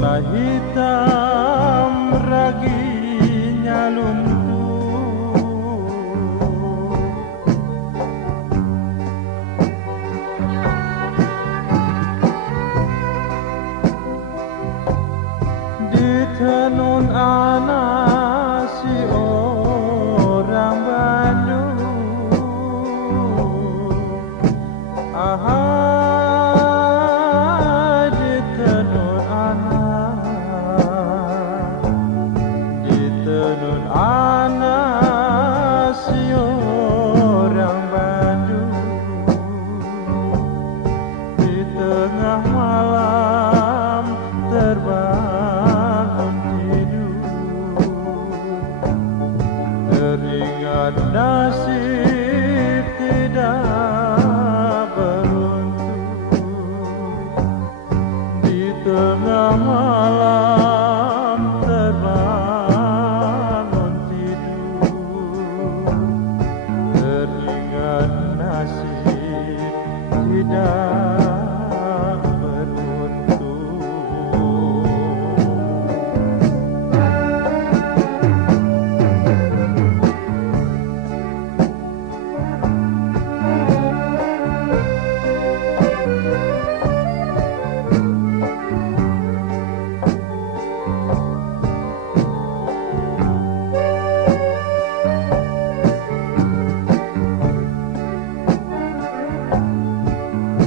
Telah hitam raginya lumpuh, di tenun anak si orang Bandung. Di tenun anak si orang Bandung. Di tengah malam terbangun tidur, teringat nasib tidak beruntung. Di tengah malam terbangun tidur, teringat nasib tidak beruntung.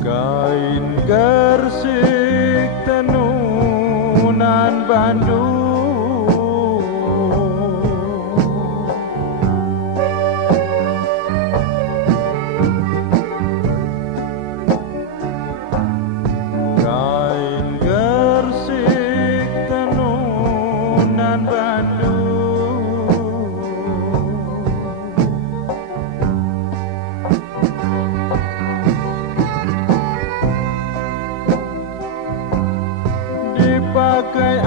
Kain gersik tenunan Bandung, kain gersik tenunan Bandung. Dipakai